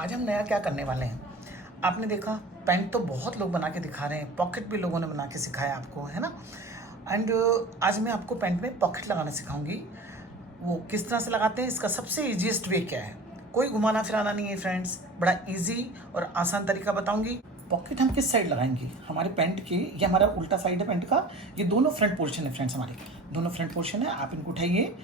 आज हम नया क्या करने वाले हैं। आपने देखा पैंट तो बहुत लोग बना के दिखा रहे हैं, पॉकेट भी लोगों ने बना के सिखाया आपको, है ना। एंड आज मैं आपको पैंट में पॉकेट लगाना सिखाऊंगी। वो किस तरह से लगाते हैं, इसका सबसे ईजीएस्ट वे क्या है। कोई घुमाना फिराना नहीं है फ्रेंड्स, बड़ा इजी और आसान तरीका बताऊंगी। पॉकेट हम किस साइड लगाएंगे, हमारे पैंट के, ये हमारा उल्टा साइड है पैंट का, ये दोनों फ्रंट पोर्शन है फ्रेंड्स, हमारे दोनों फ्रंट पोर्शन है। आप इनको उठाइए,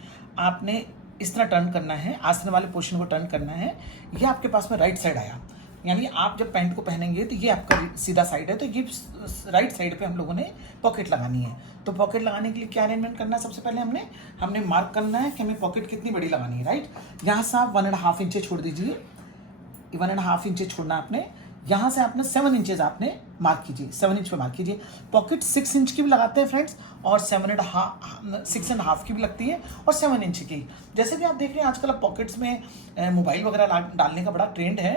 आपने इस तरह टर्न करना है, आसन वाले पोर्शन को टर्न करना है। ये आपके पास में राइट साइड आया, यानी आप जब पैंट को पहनेंगे तो ये आपका सीधा साइड है, तो ये राइट साइड पे हम लोगों ने पॉकेट लगानी है। तो पॉकेट लगाने के लिए क्या अरेंजमेंट करना है, सबसे पहले हमने मार्क करना है कि हमें पॉकेट कितनी बड़ी लगानी है, राइट। यहाँ से आप 1.5 इंच छोड़ दीजिए, 1.5 इंच छोड़ना आपने। यहाँ से आपने 7 इंचेस आपने मार्क कीजिए, 7 इंच पे मार्क कीजिए। पॉकेट 6 इंच की भी लगाते हैं फ्रेंड्स, और 6.5 की भी लगती है, और 7 इंच की। जैसे भी आप देख रहे हैं आजकल पॉकेट्स में मोबाइल वगैरह डालने का बड़ा ट्रेंड है,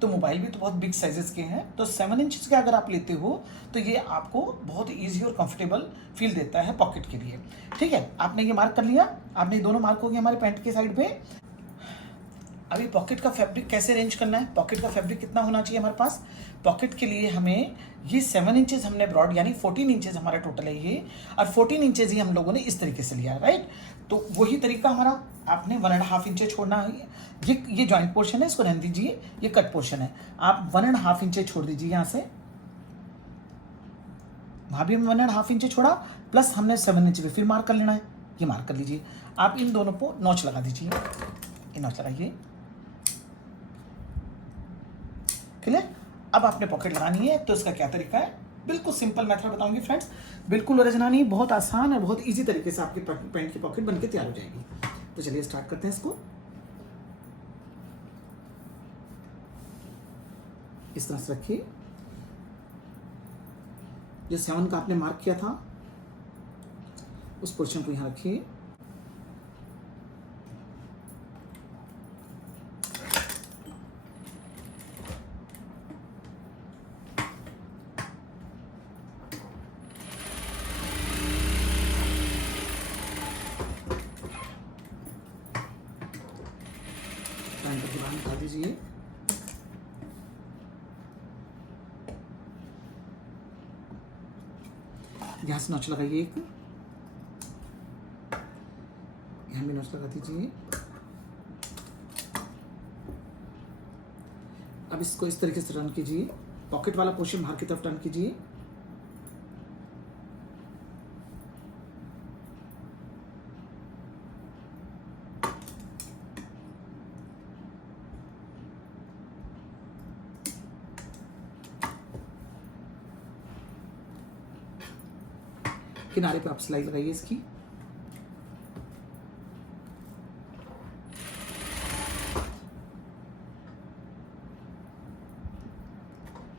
तो मोबाइल भी तो बहुत बिग साइजेस के हैं, तो 7 इंच के अगर आप लेते हो तो ये आपको बहुत ईजी और कंफर्टेबल फील देता है पॉकेट के लिए। ठीक है, आपने ये मार्क कर लिया, आपने दोनों मार्क हो गए हमारे पैंट के साइड पे। अभी पॉकेट का फैब्रिक कैसे अरेंज करना है, पॉकेट का फैब्रिक कितना होना चाहिए हमारे पास। पॉकेट के लिए हमें ये 7 इंचेस हमने ब्रॉड, यानी 14 इंचेस हमारा टोटल है ये, और 14 इंचेस ही हम लोगों ने इस तरीके से लिया, राइट। तो वही तरीका हमारा, आपने 1.5 इंचेस छोड़ना है। ये जॉइंट पोर्शन है, इसको रहने दीजिए, ये कट पोर्शन है। आप 1.5 इंचेस छोड़ दीजिए यहाँ से, वहाँ भी हमने 1.5 इंचेस छोड़ा, प्लस हमने 7 इंच पे फिर मार्क कर लेना है, ये मार्क कर लीजिए। आप इन दोनों को नॉच लगा दीजिए, ये नॉच लगाइए, क्लियर। अब आपने पॉकेट लगानी है, तो इसका क्या तरीका है, बिल्कुल सिंपल मेथड बताऊंगी फ्रेंड्स, बिल्कुल ओरिजिनल नहीं, बहुत आसान और बहुत इजी तरीके से आपकी पैंट की पॉकेट बनके तैयार हो जाएगी। तो चलिए स्टार्ट करते हैं इसको। इस तरह से रखिए, जो 7 का आपने मार्क किया था उस पोर्शन को यहां रखिए। पैंट को बाहर निकाल दीजिए, यहाँ से नॉच लगाइए, एक यहाँ भी नॉच लगा दीजिए। अब इसको इस तरीके से टर्न कीजिए, पॉकेट वाला पोर्शन बाहर की तरफ टर्न कीजिए। किनारे पे आप सिलाई लगाइए इसकी।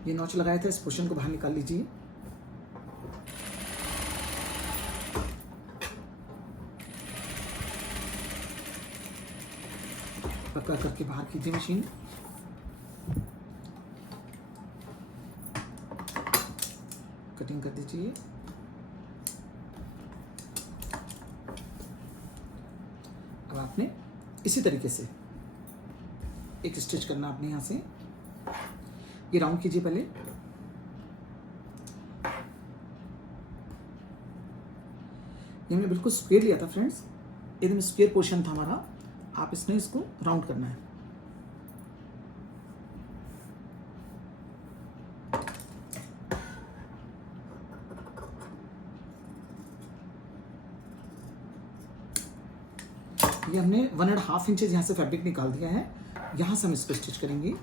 ये नॉच लगाया था, इस पोर्शन को बाहर निकाल लीजिए। पक्का करके बाहर कीजिए मशीन। कटिंग कर दीजिए। अब आपने इसी तरीके से एक स्टिच करना, आपने यहाँ से ये राउंड कीजिए पहले, ये हमने बिल्कुल स्क्वायर लिया था फ्रेंड्स, एकदम स्क्वायर पोर्शन था हमारा। आप इसमें इसको राउंड करना है। ये हमने 1.5 इंचेस यहाँ से फैब्रिक निकाल दिया है, यहाँ से हम इसको स्टिच करेंगे।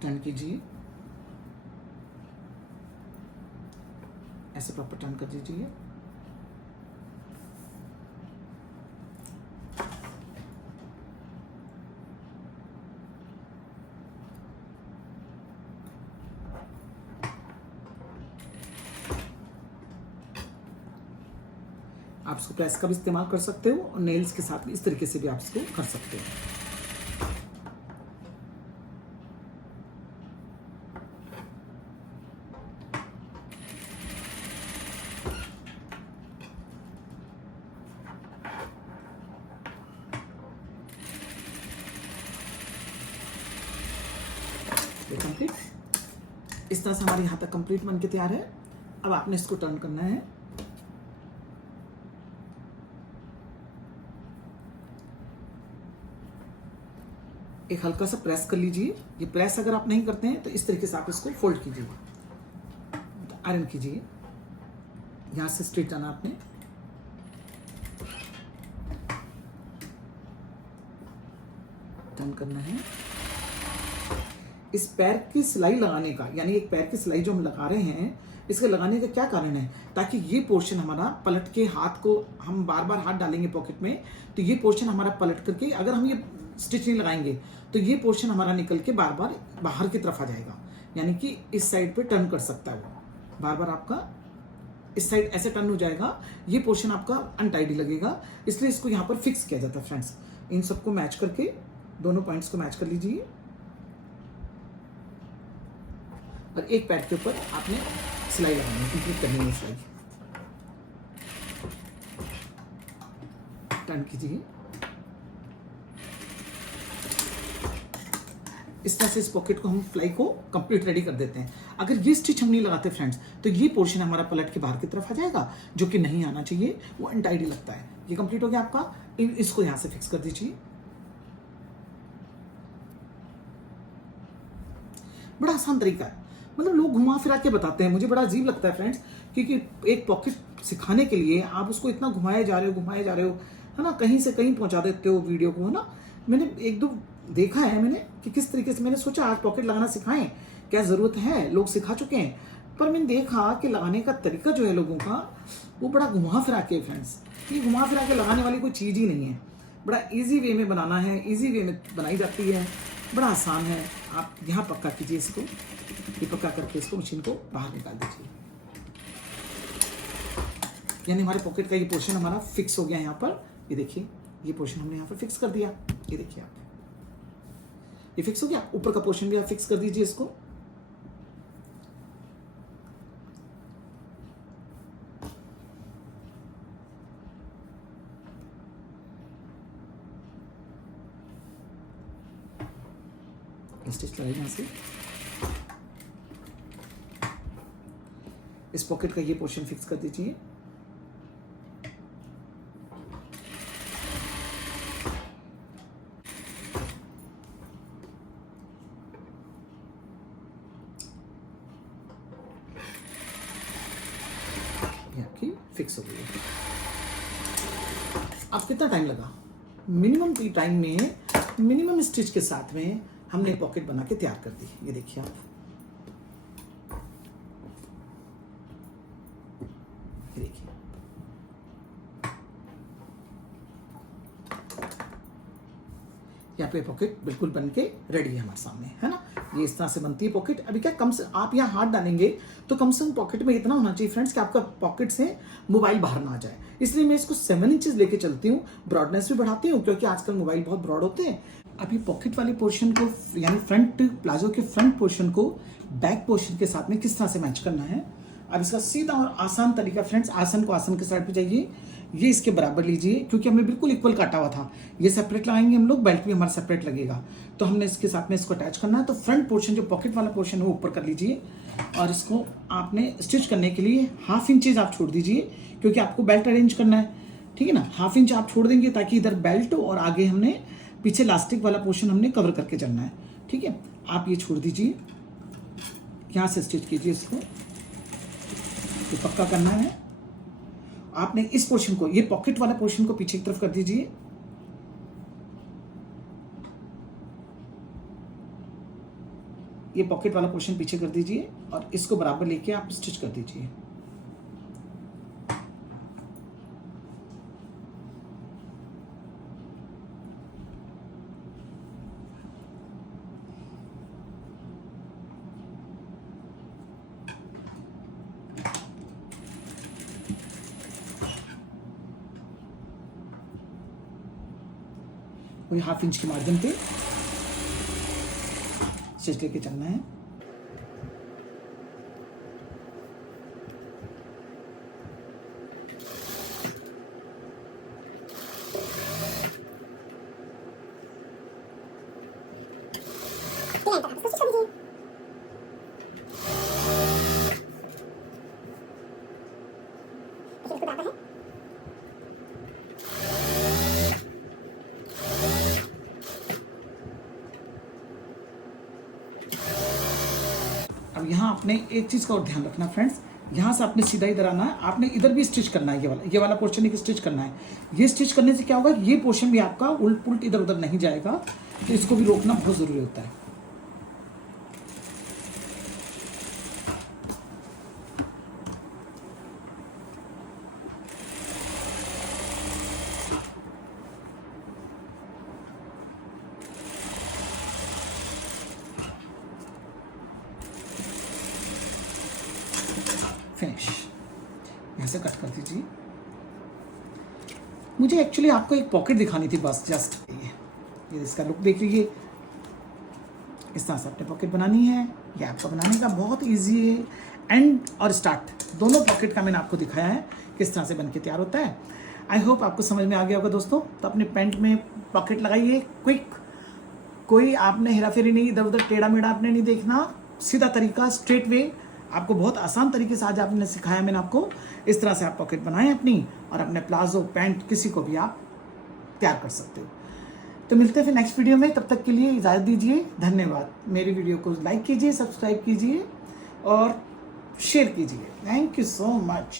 टर्न कीजिए, ऐसे प्रॉपर टर्न कर दीजिए। आप इसको प्रेस का भी इस्तेमाल कर सकते हो, और नेल्स के साथ भी इस तरीके से भी आप इसको कर सकते हो। पॉकेट। इस तरह से हमारे यहाँ तक कंप्लीट बन के तैयार है। अब आपने इसको टर्न करना है। एक हल्का सा प्रेस कर लीजिए। ये प्रेस अगर आप नहीं करते हैं तो इस तरीके से आप इसको फोल्ड कीजिए, आयरन कीजिए। यहां से स्ट्रेट जाना आपने। टर्न करना है। इस पैर की सिलाई लगाने का, यानी एक पैर की सिलाई जो हम लगा रहे हैं, इसके लगाने का क्या कारण है, ताकि ये पोर्शन हमारा पलट के, हाथ को हम बार बार हाथ डालेंगे पॉकेट में तो ये पोर्शन हमारा पलट करके, अगर हम ये स्टिच नहीं लगाएंगे तो ये पोर्शन हमारा निकल के बार बार बाहर की तरफ आ जाएगा। यानी कि इस साइड पे टर्न कर सकता है वो, बार बार आपका इस साइड ऐसे टर्न हो जाएगा। ये पोर्शन आपका अनटाइडी लगेगा, इसलिए इसको यहाँ पर फिक्स किया जाता है फ्रेंड्स। इन सबको मैच करके, दोनों पॉइंट्स को मैच कर लीजिए और एक पैर के ऊपर आपने सिलाई लगानी है, कंप्लीट करनी है सिलाई। टर्न कीजिए। इस तरह से इस पॉकेट को हम फ्लाई को कंप्लीट रेडी कर देते हैं। अगर ये स्टिच हम नहीं लगाते फ्रेंड्स तो ये पोर्शन हमारा पलट के बाहर की तरफ आ जाएगा, जो कि नहीं आना चाहिए, वो अनटाइडी लगता है। ये कंप्लीट हो गया आपका। इसको यहां से फिक्स कर दीजिए। बड़ा आसान तरीका है, मतलब लोग घुमा फिरा के बताते हैं, मुझे बड़ा अजीब लगता है फ्रेंड्स, क्योंकि एक पॉकेट सिखाने के लिए आप उसको इतना घुमाए जा रहे हो, है ना, कहीं से कहीं पहुंचा देते हो वीडियो को, है ना। मैंने एक दो देखा है मैंने कि किस तरीके से, मैंने सोचा आज पॉकेट लगाना सिखाएं, क्या ज़रूरत है, लोग सिखा चुके हैं, पर मैंने देखा कि लगाने का तरीका जो है लोगों का, वो बड़ा घुमा फिरा के फ्रेंड्स, ये घुमा फिरा के लगाने वाली कोई चीज़ ही नहीं है। बड़ा ईजी वे में बनाना है, ईजी वे में बनाई जाती है, बड़ा आसान है। आप यहाँ पक्का कीजिए इसको, ये पक्का करके इसको मशीन को बाहर निकाल दीजिए। यानी हमारे पॉकेट का ये पोर्शन हमारा फिक्स हो गया यहाँ पर। ये देखिए, ये पोर्शन हमने यहाँ पर फिक्स कर दिया। ये देखिए आप, ये फिक्स हो गया। ऊपर का पोर्शन भी आप फिक्स कर दीजिए इसको। स्टिच लगाइए यहाँ से। इस पॉकेट का ये पोर्शन फिक्स कर दीजिए। आपकी फिक्स हो गई है। अब कितना टाइम लगा? मिनिमम टाइम में, मिनिमम स्टिच के साथ में हमने पॉकेट बना के तैयार कर दी। ये देखिए आप, ये देखिए, यहाँ पे पॉकेट बिल्कुल बन के रेडी है हमारे सामने, है ना। ये इस तरह से बनती है पॉकेट। अभी क्या, कम से आप यहाँ हाथ डालेंगे तो कम से कम पॉकेट में इतना होना चाहिए फ्रेंड्स कि आपका पॉकेट से मोबाइल बाहर ना आ जाए। इसलिए मैं इसको 7 इंचेस लेके चलती हूँ। ब्रॉडनेस भी बढ़ाती हूँ क्योंकि आजकल मोबाइल बहुत ब्रॉड होते हैं। अभी पॉकेट वाले पोर्शन को, यानी फ्रंट प्लाजो के फ्रंट पोर्शन को बैक पोर्शन के साथ में किस तरह से मैच करना है, अब इसका सीधा और आसान तरीका फ्रेंड्स, आसन को आसन के साइड पे जाइए, ये इसके बराबर लीजिए, क्योंकि हमने बिल्कुल इक्वल काटा हुआ था। ये सेपरेट लगाएंगे हम लोग, बेल्ट भी हमारा सेपरेट लगेगा, तो हमने इसके साथ में इसको अटैच करना है। तो फ्रंट पोर्शन जो पॉकेट वाला पोर्शन है वो ऊपर कर लीजिए और इसको आपने स्टिच करने के लिए 1/2 इंचेज आप छोड़ दीजिए, क्योंकि आपको बेल्ट अरेंज करना है, ठीक है ना। 1/2 इंच आप छोड़ देंगे ताकि इधर बेल्ट और आगे हमने पीछे इलास्टिक वाला पोर्शन हमने कवर करके चलना है, ठीक है। आप ये छोड़ दीजिए, यहाँ से स्टिच कीजिए इसको, तो पक्का करना है आपने। इस पोर्शन को, ये पॉकेट वाला पोर्शन को पीछे की तरफ कर दीजिए, ये पॉकेट वाला पोर्शन पीछे कर दीजिए और इसको बराबर लेके आप स्टिच कर दीजिए। वही 1/2 इंच के मार्जिन पे स्टिच लेके चलना है। बिल्कुल आता है। अब यहाँ आपने एक चीज़ का और ध्यान रखना फ्रेंड्स, यहाँ से आपने सीधा इधर आना है, आपने इधर भी स्टिच करना है, ये वाला पोर्शन एक स्टिच करना है। ये स्टिच करने से क्या होगा, ये पोर्शन भी आपका उल्ट पुल्ट इधर उधर नहीं जाएगा, तो इसको भी रोकना बहुत ज़रूरी होता है। फिनिश, यहाँ से कट कर दीजिए। मुझे एक्चुअली आपको एक पॉकेट दिखानी थी बस, जस्ट ये इसका लुक देख लीजिए। इस तरह से आपने पॉकेट बनानी है, ये आपका बनाने का बहुत इजी है। एंड और स्टार्ट दोनों पॉकेट का मैंने आपको दिखाया है किस तरह से बन के तैयार होता है। आई होप आपको समझ में आ गया होगा दोस्तों। तो अपने पैंट में पॉकेट लगाइए क्विक, कोई आपने हेरा फेरी नहीं, इधर उधर टेढ़ा मेढ़ा आपने नहीं देखना, सीधा तरीका, स्ट्रेट वे। आपको बहुत आसान तरीके से आज आपने सिखाया मैंने आपको। इस तरह से आप पॉकेट बनाएं अपनी, और अपने प्लाजो पैंट किसी को भी आप तैयार कर सकते हो। तो मिलते हैं फिर नेक्स्ट वीडियो में, तब तक के लिए इजाज़त दीजिए। धन्यवाद। मेरी वीडियो को लाइक कीजिए, सब्सक्राइब कीजिए और शेयर कीजिए। Thank you so much.